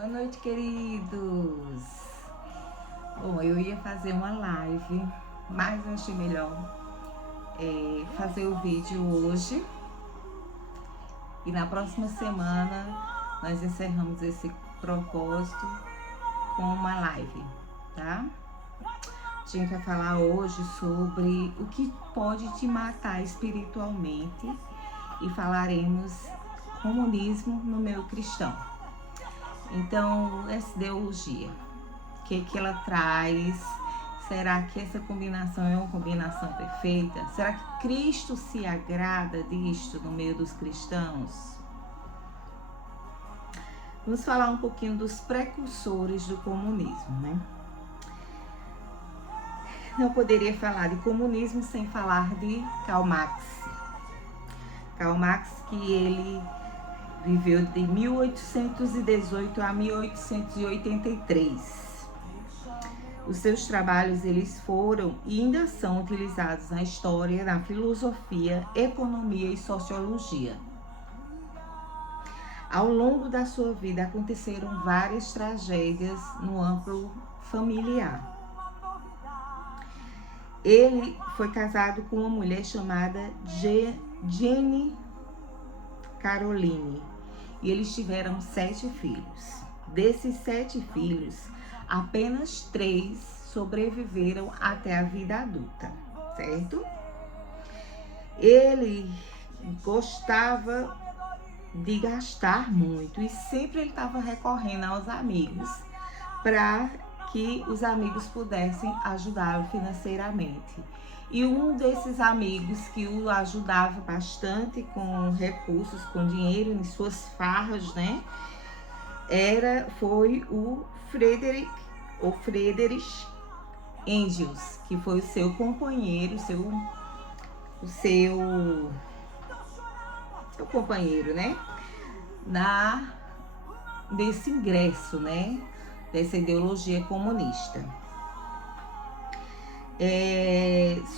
Boa noite, queridos. Bom, eu ia fazer uma live, mas eu achei melhor fazer o vídeo hoje. E na próxima semana nós encerramos esse propósito com uma live, tá? A gente vai falar hoje sobre o que pode te matar espiritualmente e falaremos comunismo no meio cristão. Então, essa ideologia, o que ela traz? Será que essa combinação é uma combinação perfeita? Será que Cristo se agrada disto no meio dos cristãos? Vamos falar um pouquinho dos precursores do comunismo, né? Não poderia falar de comunismo sem falar de Karl Marx. Karl Marx, que ele viveu de 1818 a 1883. Os seus trabalhos eles foram e ainda são utilizados na história, na filosofia, economia e sociologia. Ao longo da sua vida aconteceram várias tragédias no âmbito familiar. Ele foi casado com uma mulher chamada Jenny Caroline e eles tiveram 7 filhos. Desses 7 filhos, apenas 3 sobreviveram até a vida adulta, certo? Ele gostava de gastar muito e sempre ele estava recorrendo aos amigos para que os amigos pudessem ajudá-lo financeiramente. E um desses amigos que o ajudava bastante com recursos, com dinheiro em suas farras, né? Foi o Friedrich Engels, que foi o seu companheiro, o seu companheiro, né? Desse ingresso, né? Dessa ideologia comunista.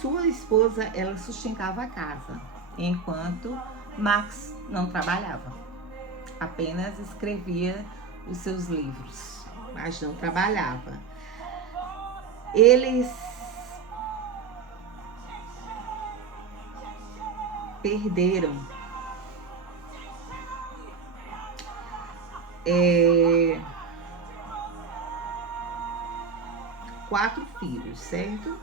Sua esposa, ela sustentava a casa, enquanto Marx não trabalhava, apenas escrevia os seus livros, mas não trabalhava. Eles perderam 4 filhos, certo?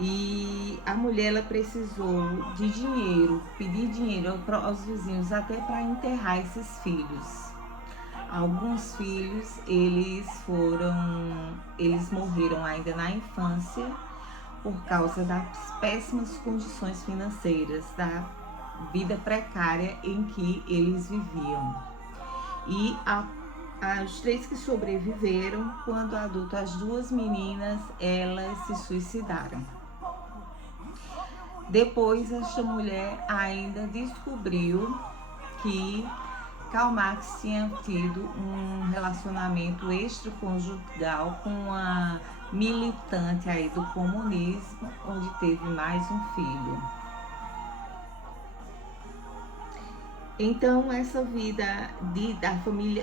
E a mulher ela precisou de dinheiro, pedir dinheiro aos vizinhos até para enterrar esses filhos. Alguns filhos eles morreram ainda na infância por causa das péssimas condições financeiras, da vida precária em que eles viviam. E os 3 que sobreviveram, quando adulto, as 2 meninas, elas se suicidaram. Depois, esta mulher ainda descobriu que Karl Marx tinha tido um relacionamento extraconjugal com uma militante aí do comunismo, onde teve mais um filho. Então, essa vida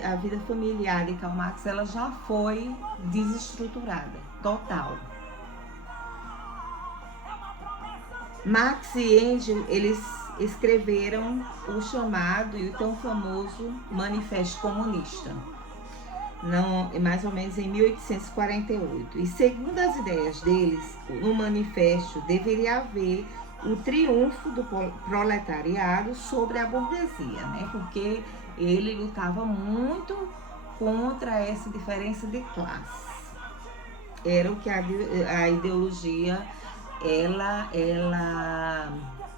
a vida familiar de Karl Marx, ela já foi desestruturada, total. Marx e Engels, eles escreveram o chamado e o tão famoso Manifesto Comunista, mais ou menos em 1848. E segundo as ideias deles, no manifesto deveria haver o triunfo do proletariado sobre a burguesia, né? Porque ele lutava muito contra essa diferença de classe. Era o que a ideologia ela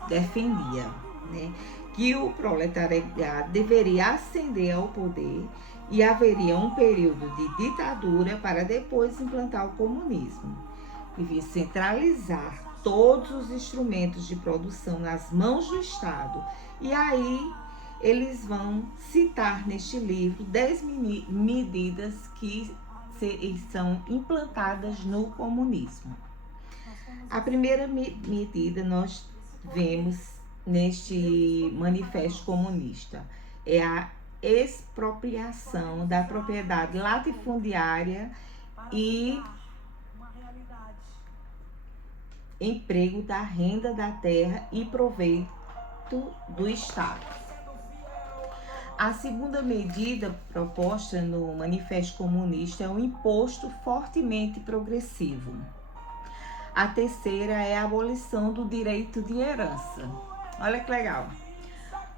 defendia, né? Que o proletariado deveria ascender ao poder e haveria um período de ditadura para depois implantar o comunismo. Devia centralizar todos os instrumentos de produção nas mãos do Estado. E aí eles vão citar neste livro 10 medidas que são implantadas no comunismo. A primeira medida nós vemos neste manifesto comunista é a expropriação da propriedade latifundiária e emprego da renda da terra e proveito do Estado. A segunda medida proposta no Manifesto Comunista é um imposto fortemente progressivo. A terceira é a abolição do direito de herança. Olha que legal.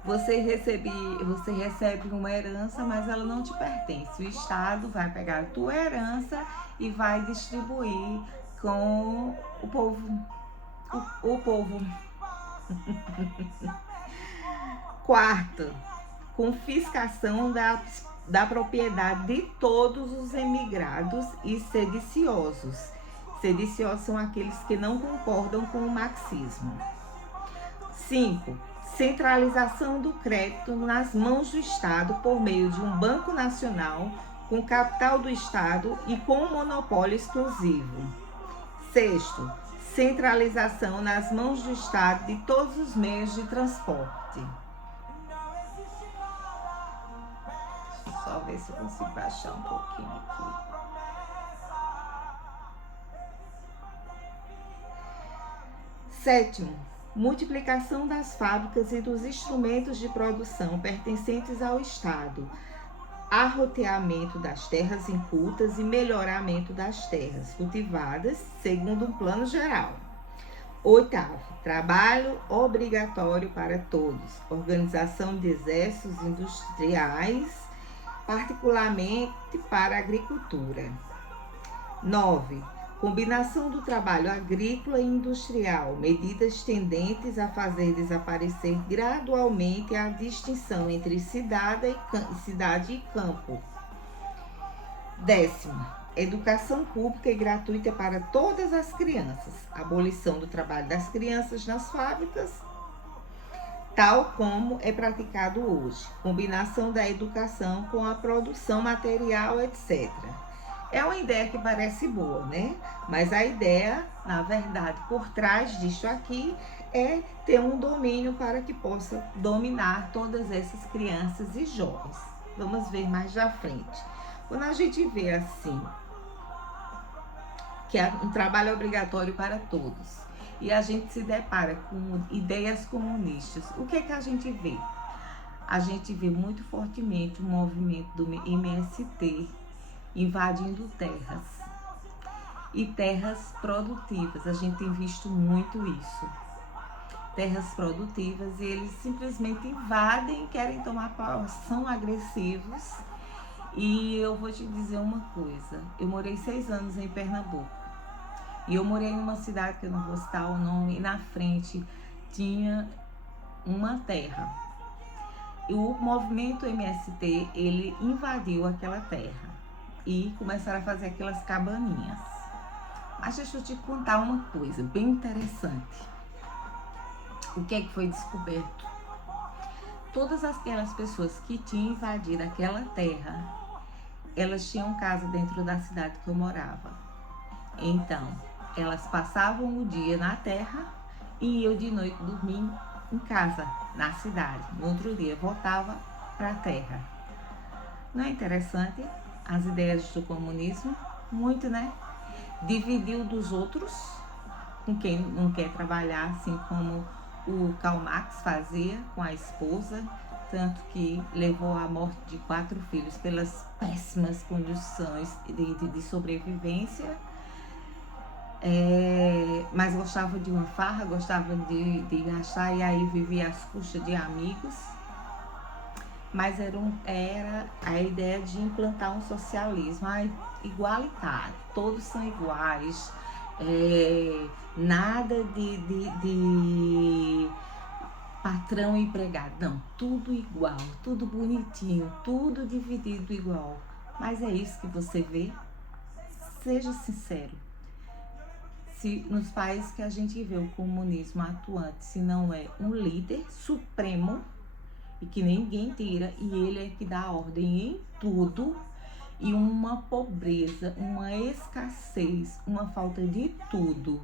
Você recebe uma herança, mas ela não te pertence. O Estado vai pegar a tua herança e vai distribuir com o povo. O povo. Quarto, confiscação da propriedade de todos os emigrados e sediciosos. Sediciosos são aqueles que não concordam com o marxismo. 5. Centralização do crédito nas mãos do Estado por meio de um banco nacional com capital do Estado e com monopólio exclusivo. 6. Centralização nas mãos do Estado de todos os meios de transporte. Só ver se eu consigo baixar um pouquinho aqui. 7. Multiplicação das fábricas e dos instrumentos de produção pertencentes ao Estado, arroteamento das terras incultas e melhoramento das terras cultivadas, segundo um plano geral. 8. Trabalho obrigatório para todos, organização de exércitos industriais, particularmente para a agricultura. 9. Combinação do trabalho agrícola e industrial, medidas tendentes a fazer desaparecer gradualmente a distinção entre cidade e campo. 10. Educação pública e gratuita para todas as crianças, abolição do trabalho das crianças nas fábricas, tal como é praticado hoje, combinação da educação com a produção material, etc. É uma ideia que parece boa, né? Mas a ideia, na verdade, por trás disso aqui, é ter um domínio para que possa dominar todas essas crianças e jovens. Vamos ver mais à frente. Quando a gente vê assim, que é um trabalho obrigatório para todos, e a gente se depara com ideias comunistas, o que é que a gente vê? A gente vê muito fortemente o movimento do MST, invadindo terras e terras produtivas. A gente tem visto muito isso, terras produtivas, e eles simplesmente invadem, querem tomar posição, agressivos. E eu vou te dizer uma coisa, eu morei 6 anos em Pernambuco e eu morei numa cidade que eu não vou citar o nome, e na frente tinha uma terra e o movimento MST, ele invadiu aquela terra e começaram a fazer aquelas cabaninhas. Mas deixa eu te contar uma coisa bem interessante. O que é que foi descoberto? Todas aquelas pessoas que tinham invadido aquela terra, elas tinham casa dentro da cidade que eu morava. Então, elas passavam o dia na terra e eu de noite dormia em casa, na cidade. No outro dia voltava para a terra. Não é interessante? As ideias do comunismo, muito, né? Dividiu dos outros, com quem não quer trabalhar, assim como o Karl Marx fazia com a esposa, tanto que levou à morte de 4 filhos pelas péssimas condições de sobrevivência. Mas gostava de uma farra, gostava de gastar, e aí vivia às custas de amigos. Mas era a ideia de implantar um socialismo igualitário, todos são iguais, nada de patrão e empregado, não, tudo igual, tudo bonitinho, tudo dividido igual. Mas é isso que você vê? Seja sincero, se nos países que a gente vê o comunismo atuante, se não é um líder supremo, e que ninguém tira, e ele é que dá ordem em tudo, e uma pobreza, uma escassez, uma falta de tudo,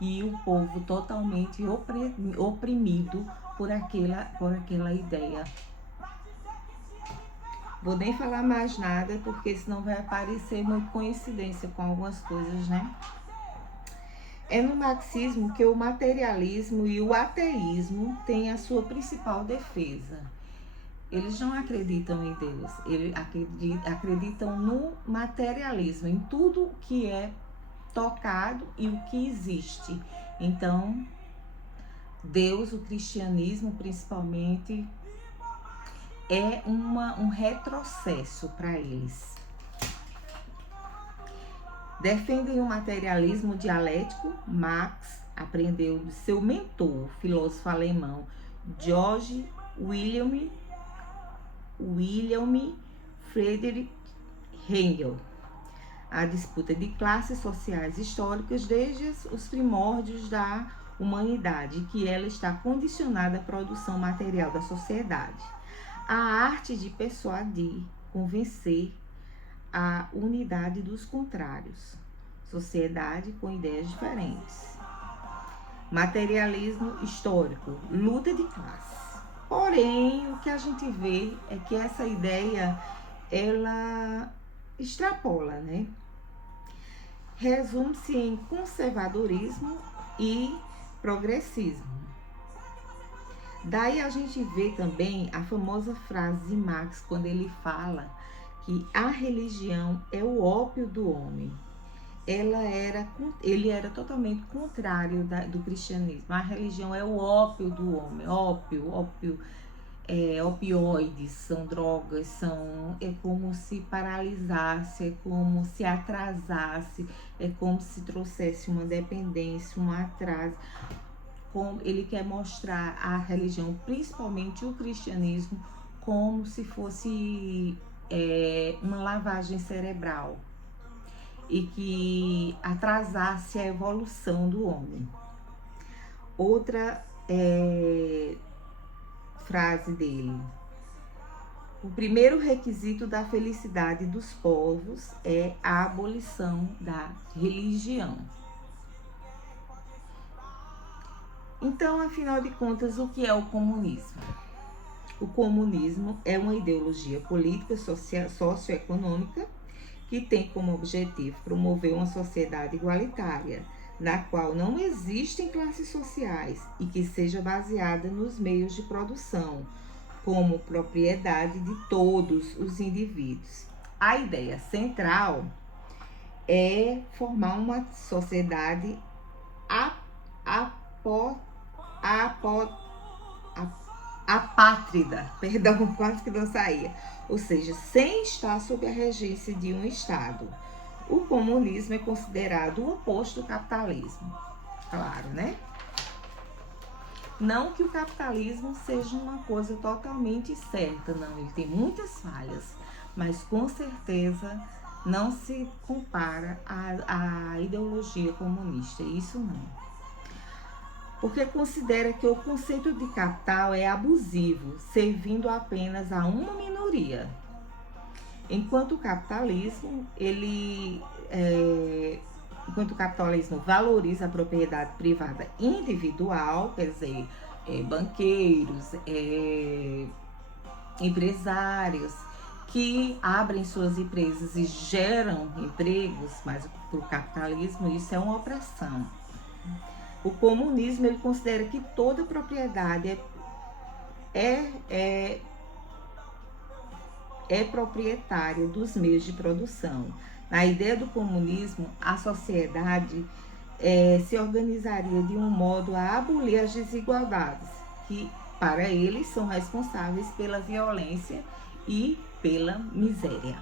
e o povo totalmente oprimido por aquela ideia. Vou nem falar mais nada, porque senão vai aparecer muito coincidência com algumas coisas, né? É no marxismo que o materialismo e o ateísmo têm a sua principal defesa. Eles não acreditam em Deus, eles acreditam no materialismo, em tudo que é tocado e o que existe. Então, Deus, o cristianismo principalmente, é um retrocesso para eles. Defendem o materialismo dialético. Marx aprendeu de seu mentor, filósofo alemão, Georg Wilhelm Friedrich Hegel. A disputa de classes sociais históricas desde os primórdios da humanidade, que ela está condicionada à produção material da sociedade. A arte de persuadir, convencer a unidade dos contrários. Sociedade com ideias diferentes. Materialismo histórico, luta de classe. Porém, o que a gente vê é que essa ideia, ela extrapola, né? Resume-se em conservadorismo e progressismo. Daí a gente vê também a famosa frase de Marx, quando ele fala que a religião é o ópio do homem. Ele era totalmente contrário do cristianismo. A religião é o ópio do homem. Opioides, são drogas, é como se paralisasse, é como se atrasasse, é como se trouxesse uma dependência, um atraso. Ele quer mostrar a religião, principalmente o cristianismo, como se fosse uma lavagem cerebral e que atrasasse a evolução do homem. Outra frase dele: o primeiro requisito da felicidade dos povos é a abolição da religião. Então, afinal de contas, o que é o comunismo? O comunismo é uma ideologia política socioeconômica que tem como objetivo promover uma sociedade igualitária, na qual não existem classes sociais e que seja baseada nos meios de produção, como propriedade de todos os indivíduos. A ideia central é formar uma sociedade apátrida, quase que não saía, ou seja, sem estar sob a regência de um Estado. O comunismo é considerado o oposto do capitalismo, claro, né? Não que o capitalismo seja uma coisa totalmente certa, não, ele tem muitas falhas, mas com certeza não se compara à ideologia comunista, isso não. Porque considera que o conceito de capital é abusivo, servindo apenas a uma minoria. Enquanto o capitalismo, enquanto o capitalismo valoriza a propriedade privada individual, quer dizer, banqueiros, empresários que abrem suas empresas e geram empregos, mas para o capitalismo isso é uma opressão. O comunismo, ele considera que toda propriedade é proprietária dos meios de produção. Na ideia do comunismo, a sociedade se organizaria de um modo a abolir as desigualdades, que para eles são responsáveis pela violência e pela miséria.